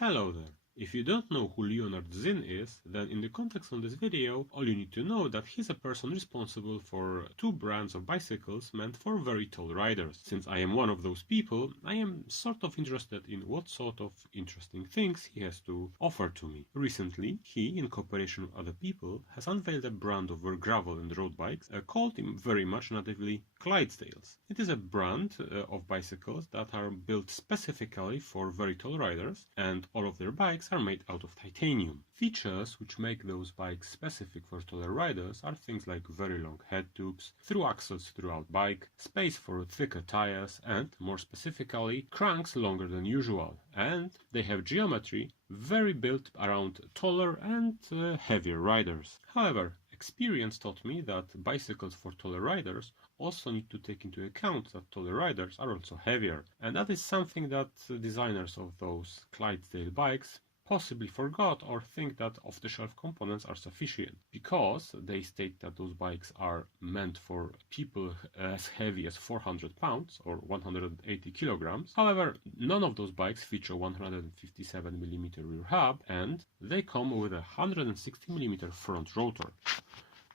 Hello there! If you don't know who Leonard Zinn is, then in the context of this video, all you need to know that he's a person responsible for two brands of bicycles meant for very tall riders. Since I am one of those people, I am sort of interested in what sort of interesting things he has to offer to me. Recently, he, in cooperation with other people, has unveiled a brand of gravel and road bikes called very much natively Clydesdales. It is a brand of bicycles that are built specifically for very tall riders, and all of their bikes are made out of titanium. Features which make those bikes specific for taller riders are things like very long head tubes, through axles throughout bike, space for thicker tires, and, more specifically, cranks longer than usual. And they have geometry very built around taller and heavier riders. However, experience taught me that bicycles for taller riders also need to take into account that taller riders are also heavier, and that is something that designers of those Clydesdale bikes possibly forgot or think that off-the-shelf components are sufficient, because they state that those bikes are meant for people as heavy as 400 pounds or 180 kilograms. However, none of those bikes feature 157mm rear hub, and they come with a 160mm front rotor,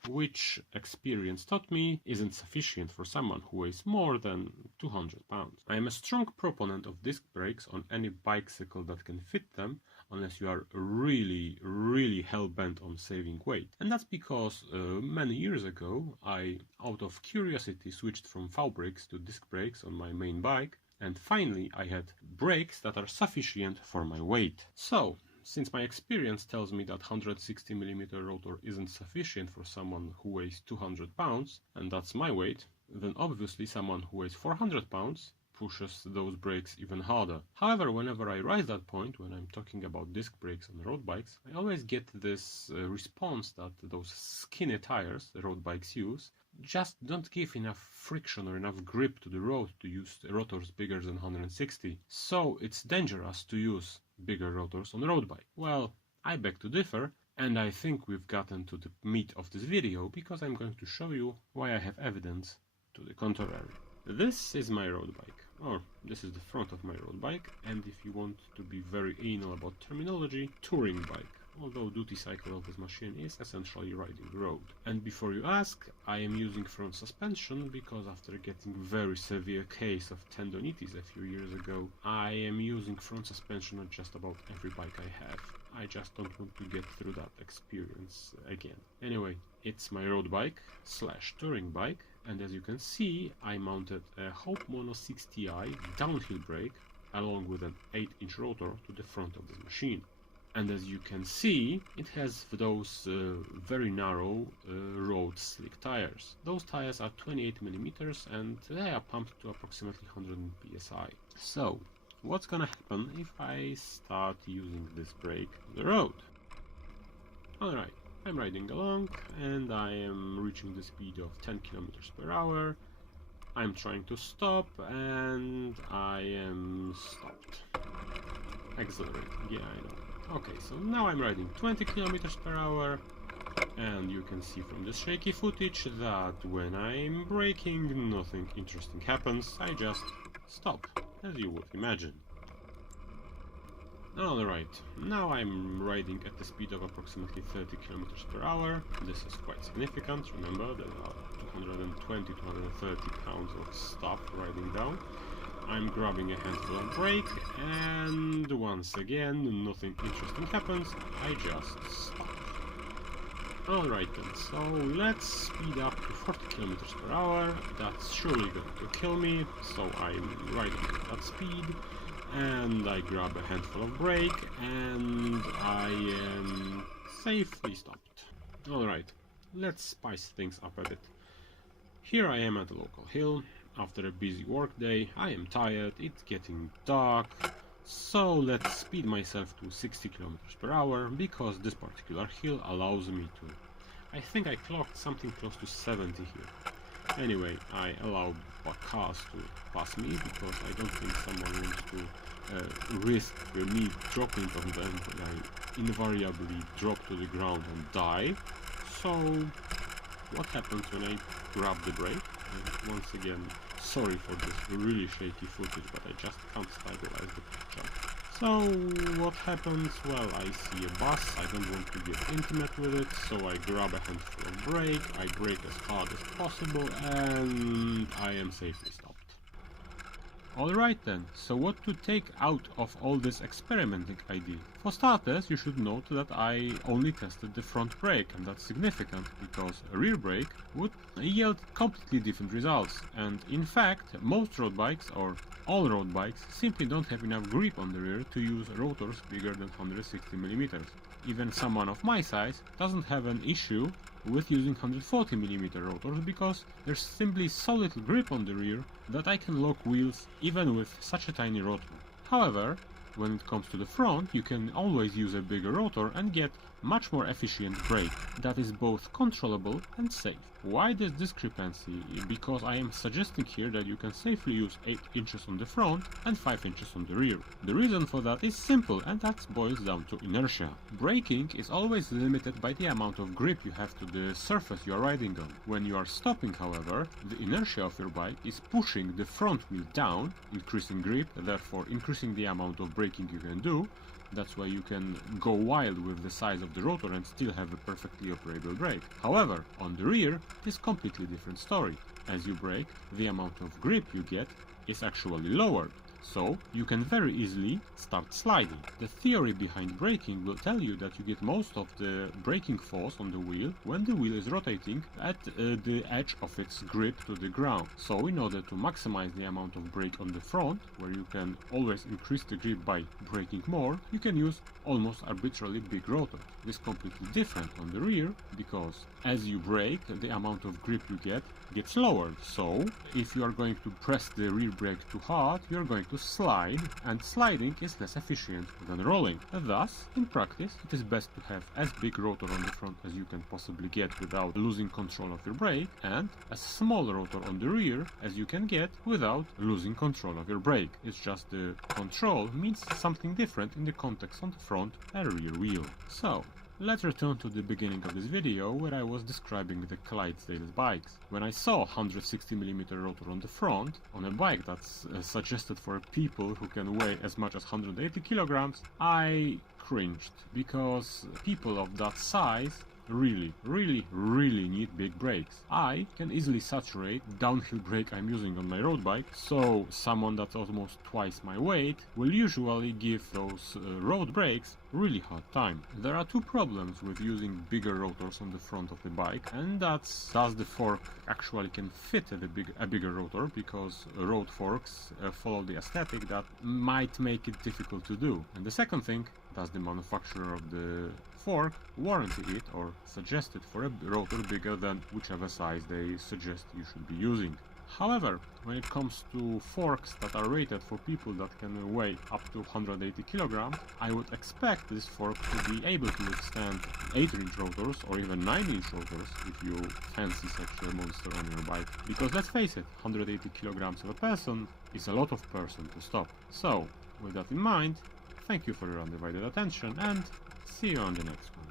which experience taught me isn't sufficient for someone who weighs more than 200 pounds. I am a strong proponent of disc brakes on any bicycle that can fit them, unless you are really hell-bent on saving weight. And that's because many years ago I, out of curiosity, switched from V brakes to disc brakes on my main bike, and finally I had brakes that are sufficient for my weight. So, since my experience tells me that 160mm rotor isn't sufficient for someone who weighs 200 pounds, and that's my weight, then obviously someone who weighs 400 pounds pushes those brakes even harder. However, whenever I rise that point, when I'm talking about disc brakes on road bikes, I always get this response that those skinny tires the road bikes use just don't give enough friction or enough grip to the road to use rotors bigger than 160. So it's dangerous to use bigger rotors on a road bike. Well, I beg to differ, and I think we've gotten to the meat of this video, because I'm going to show you why I have evidence to the contrary. This is my road bike, or this is the front of my road bike, and if you want to be very anal about terminology, touring bike. Although duty cycle of this machine is essentially riding road. And before you ask, I am using front suspension because after getting very severe case of tendonitis a few years ago, I am using front suspension on just about every bike I have. I just don't want to get through that experience again. Anyway, it's my road bike slash touring bike, and as you can see, I mounted a Hope Mono 6Ti downhill brake along with an 8-inch rotor to the front of this machine. And as you can see, it has those very narrow road slick tires. Those tires are 28mm and they are pumped to approximately 100 psi. So, what's gonna happen if I start using this brake on the road? Alright, I'm riding along and I am reaching the speed of 10 kilometers per hour. I'm trying to stop and I am stopped. Accelerating, yeah, I know. Okay, so now I'm riding 20 kilometers per hour, and you can see from this shaky footage that when I'm braking, nothing interesting happens. I just stop, as you would imagine. Alright, now I'm riding at the speed of approximately 30 kilometers per hour. This is quite significant. Remember, there are 220 to 130 pounds of stuff riding down. I'm grabbing a handful of brake, and once again, nothing interesting happens. I just stop. Alright then, so let's speed up to 40 kilometers per hour. That's surely going to kill me, so I'm riding at that speed, and I grab a handful of brake, and I am safely stopped. Alright, let's spice things up a bit. Here I am at a local hill. After a busy workday, I am tired, it's getting dark, so let's speed myself to 60 kilometers per hour, because this particular hill allows me to. I think I clocked something close to 70 here. Anyway, I allow cars to pass me, because I don't think someone wants to risk me dropping on them when I invariably drop to the ground and die. So, what happens when I grab the brake? And once again, sorry for this really shaky footage, but I just can't stabilize the jump. So what happens? Well, I see a bus, I don't want to get intimate with it, so I grab a handful of brake, I brake as hard as possible, and I am safely stopped. Alright then, so what to take out of all this experimenting I did? For starters, you should note that I only tested the front brake, and that's significant because a rear brake would yield completely different results, and in fact, most road bikes, or all road bikes, simply don't have enough grip on the rear to use rotors bigger than 160mm. Even someone of my size doesn't have an issue with using 140mm rotors because there's simply so little grip on the rear that I can lock wheels even with such a tiny rotor. However, when it comes to the front, you can always use a bigger rotor and get much more efficient brake that is both controllable and safe. Why this discrepancy? Because I am suggesting here that you can safely use 8 inches on the front and 5 inches on the rear. The reason for that is simple, and that boils down to inertia. Braking is always limited by the amount of grip you have to the surface you are riding on. When you are stopping, however, the inertia of your bike is pushing the front wheel down, increasing grip, therefore increasing the amount of braking you can do. That's why you can go wild with the size of the rotor and still have a perfectly operable brake. However, on the rear, it is a completely different story. As you brake, the amount of grip you get is actually lowered, so you can very easily start sliding. The theory behind braking will tell you that you get most of the braking force on the wheel when the wheel is rotating at the edge of its grip to the ground. So in order to maximize the amount of brake on the front, where you can always increase the grip by braking more, you can use almost arbitrarily big rotors. This is completely different on the rear because as you brake, the amount of grip you get gets lowered. So if you are going to press the rear brake too hard, you are going to slide, and sliding is less efficient than rolling. Thus, in practice, it is best to have as big rotor on the front as you can possibly get without losing control of your brake, and as small rotor on the rear as you can get without losing control of your brake. It's just the control means something different in the context on the front and rear wheel. So, let's return to the beginning of this video where I was describing the Clydesdale bikes. When I saw 160mm rotor on the front, on a bike that's suggested for people who can weigh as much as 180 kilograms, I cringed, because people of that size really need big brakes. I can easily saturate the downhill brake I'm using on my road bike, so someone that's almost twice my weight will usually give those road brakes really hard time. There are two problems with using bigger rotors on the front of the bike, and that's does the fork actually can fit a bigger rotor, because road forks follow the aesthetic that might make it difficult to do. And the second thing, does the manufacturer of the fork warranty it or suggest it for a rotor bigger than whichever size they suggest you should be using. However, when it comes to forks that are rated for people that can weigh up to 180 kilograms, I would expect this fork to be able to withstand 8-inch rotors or even 9-inch rotors if you fancy such a monster on your bike. Because let's face it, 180 kilograms of a person is a lot of person to stop. So, with that in mind, thank you for your undivided attention, and see you on the next one.